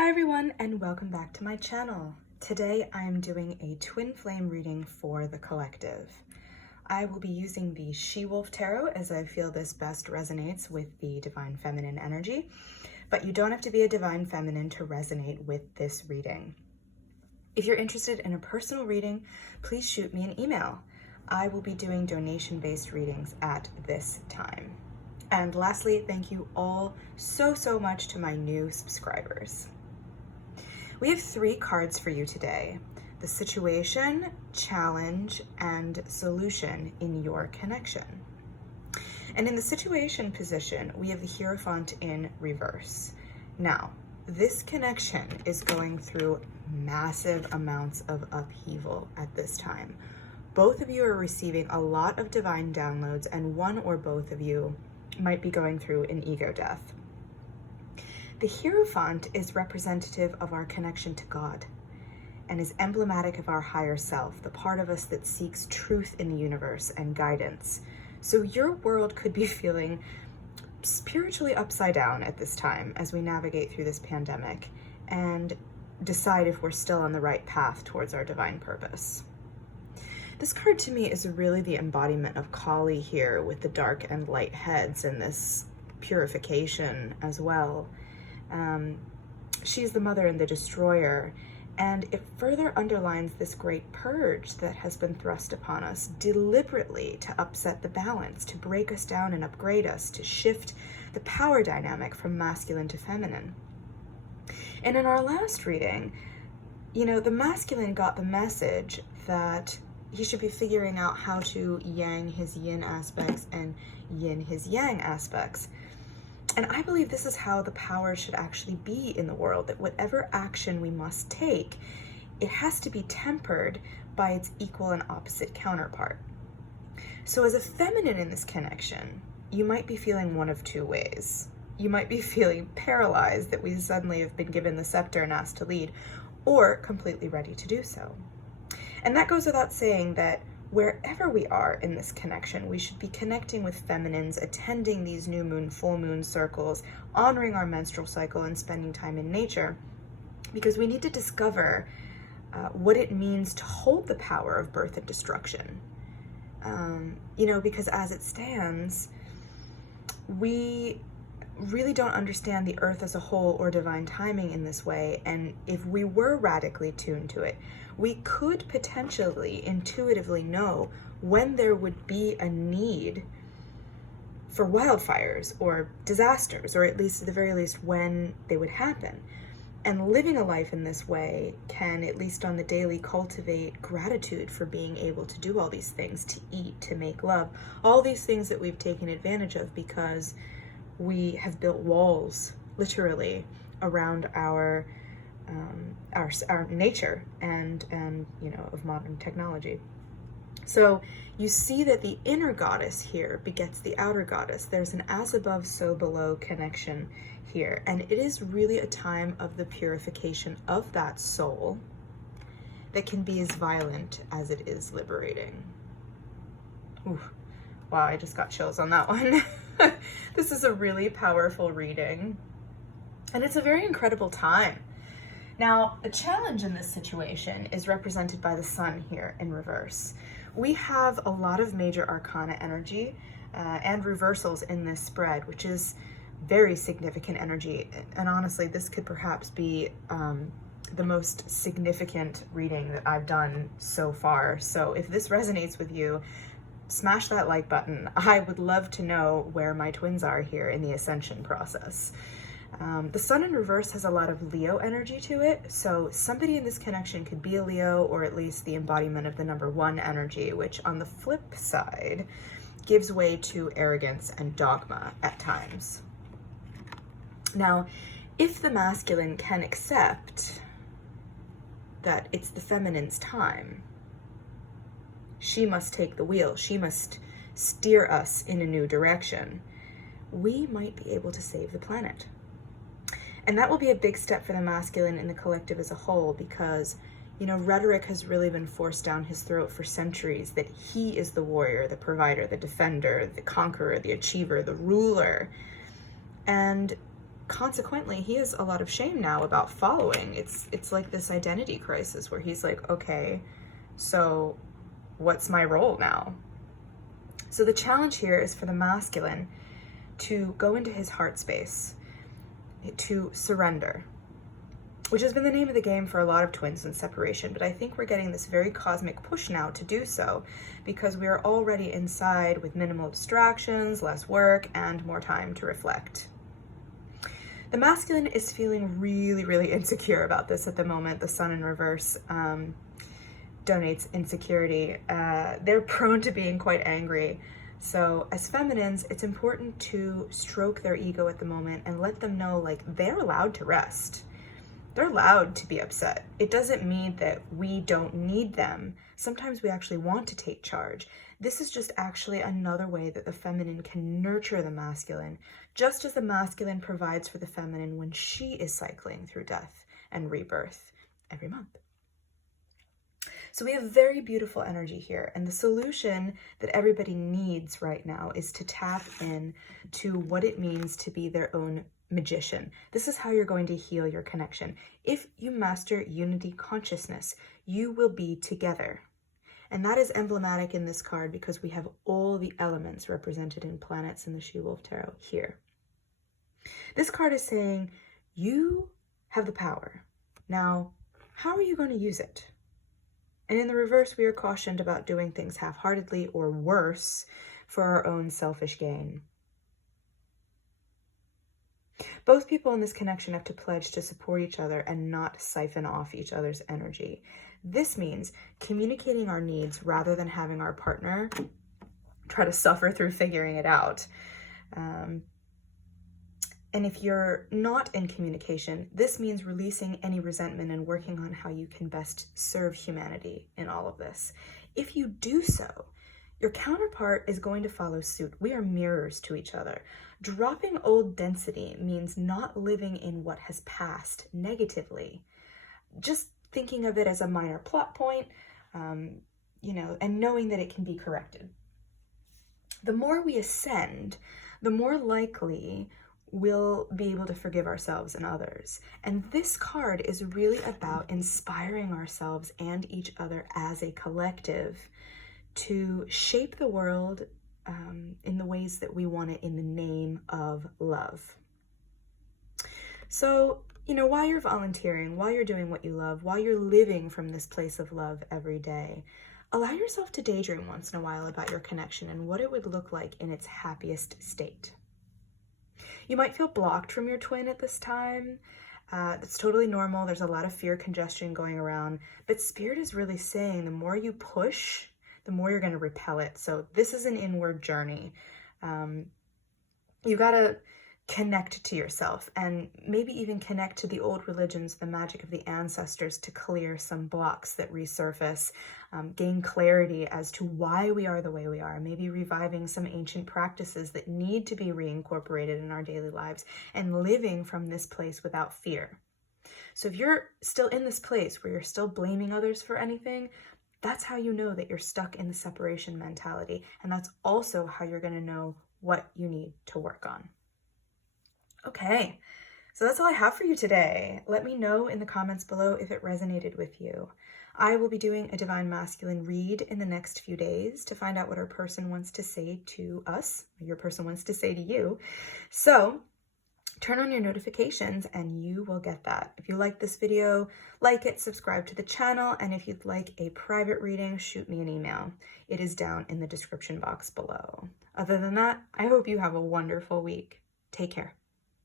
Hi everyone, and welcome back to my channel. Today I am doing a twin flame reading for the collective. I will be using the She-Wolf Tarot as I feel this best resonates with the Divine Feminine energy, but you don't have to be a Divine Feminine to resonate with this reading. If you're interested in a personal reading, please shoot me an email. I will be doing donation-based readings at this time. And lastly, thank you all so much to my new subscribers. We have 3 cards for you today: the situation, challenge, and solution in your connection. And in the situation position, we have the Hierophant in reverse. Now, this connection is going through massive amounts of upheaval at this time. Both of you are receiving a lot of divine downloads, and one or both of you might be going through an ego death. The Hierophant is representative of our connection to God and is emblematic of our higher self, the part of us that seeks truth in the universe and guidance. So your world could be feeling spiritually upside down at this time as we navigate through this pandemic and decide if we're still on the right path towards our divine purpose. This card to me is really the embodiment of Kali here, with the dark and light heads and this purification as well. She's the mother and the destroyer, and it further underlines this great purge that has been thrust upon us deliberately to upset the balance, to break us down and upgrade us, to shift the power dynamic from masculine to feminine. And in our last reading, the masculine got the message that he should be figuring out how to yang his yin aspects and yin his yang aspects. And I believe this is how the power should actually be in the world, that whatever action we must take, it has to be tempered by its equal and opposite counterpart. So as a feminine in this connection, you might be feeling one of 2 ways. You might be feeling paralyzed that we suddenly have been given the scepter and asked to lead, or completely ready to do so. And that goes without saying that wherever we are in this connection, we should be connecting with feminines, attending these new moon, full moon circles, honoring our menstrual cycle, and spending time in nature, because we need to discover what it means to hold the power of birth and destruction. Because as it stands, we really don't understand the earth as a whole or divine timing in this way. And if we were radically tuned to it, we could potentially intuitively know when there would be a need for wildfires or disasters, or at least at the very least when they would happen. And living a life in this way can, at least on the daily, cultivate gratitude for being able to do all these things, to eat, to make love, all these things that we've taken advantage of because we have built walls, literally, around our nature and of modern technology. So you see that the inner goddess here begets the outer goddess. There's an as above, so below connection here, and it is really a time of the purification of that soul that can be as violent as it is liberating. Ooh, wow, I just got chills on that one. This is a really powerful reading, and it's a very incredible time. Now, the challenge in this situation is represented by the sun here in reverse. We have a lot of major arcana energy and reversals in this spread, which is very significant energy. And honestly, this could perhaps be the most significant reading that I've done so far. So if this resonates with you, smash that like button. I would love to know where my twins are here in the ascension process. The sun in reverse has a lot of Leo energy to it, so somebody in this connection could be a Leo, or at least the embodiment of the number 1 energy, which on the flip side gives way to arrogance and dogma at times. Now, if the masculine can accept that it's the feminine's time, she must take the wheel, she must steer us in a new direction, we might be able to save the planet. And that will be a big step for the masculine in the collective as a whole, because, rhetoric has really been forced down his throat for centuries that he is the warrior, the provider, the defender, the conqueror, the achiever, the ruler. And consequently, he has a lot of shame now about following. It's like this identity crisis where he's like, okay, so what's my role now? So the challenge here is for the masculine to go into his heart space, to surrender, which has been the name of the game for a lot of twins in separation. But I think we're getting this very cosmic push now to do so because we are already inside with minimal distractions, less work, and more time to reflect. The masculine is feeling really, really insecure about this at the moment. The sun in reverse donates insecurity. They're prone to being quite angry. So as feminines, it's important to stroke their ego at the moment and let them know, like, they're allowed to rest. They're allowed to be upset. It doesn't mean that we don't need them. Sometimes we actually want to take charge. This is just actually another way that the feminine can nurture the masculine, just as the masculine provides for the feminine when she is cycling through death and rebirth every month. So we have very beautiful energy here, and the solution that everybody needs right now is to tap in to what it means to be their own magician. This is how you're going to heal your connection. If you master unity consciousness, you will be together. And that is emblematic in this card because we have all the elements represented in planets in the She-Wolf Tarot here. This card is saying, you have the power. Now, how are you going to use it? And in the reverse, we are cautioned about doing things half-heartedly or worse for our own selfish gain. Both people in this connection have to pledge to support each other and not siphon off each other's energy. This means communicating our needs rather than having our partner try to suffer through figuring it out. And if you're not in communication, this means releasing any resentment and working on how you can best serve humanity in all of this. If you do so, your counterpart is going to follow suit. We are mirrors to each other. Dropping old density means not living in what has passed negatively. Just thinking of it as a minor plot point, and knowing that it can be corrected. The more we ascend, the more likely we'll be able to forgive ourselves and others. And this card is really about inspiring ourselves and each other as a collective to shape the world in the ways that we want it in the name of love. So, while you're volunteering, while you're doing what you love, while you're living from this place of love every day, allow yourself to daydream once in a while about your connection and what it would look like in its happiest state. You might feel blocked from your twin at this time. That's totally normal. There's a lot of fear congestion going around, but Spirit is really saying the more you push, the more you're going to repel it. So this is an inward journey. You got to connect to yourself and maybe even connect to the old religions, the magic of the ancestors to clear some blocks that resurface, gain clarity as to why we are the way we are, maybe reviving some ancient practices that need to be reincorporated in our daily lives and living from this place without fear. So if you're still in this place where you're still blaming others for anything, that's how you know that you're stuck in the separation mentality. And that's also how you're going to know what you need to work on. Okay, so that's all I have for you today. Let me know in the comments below if it resonated with you. I will be doing a Divine Masculine read in the next few days to find out what our person wants to say to us, or your person wants to say to you. So turn on your notifications and you will get that. If you like this video, like it, subscribe to the channel, and if you'd like a private reading, shoot me an email. It is down in the description box below. Other than that, I hope you have a wonderful week. Take care.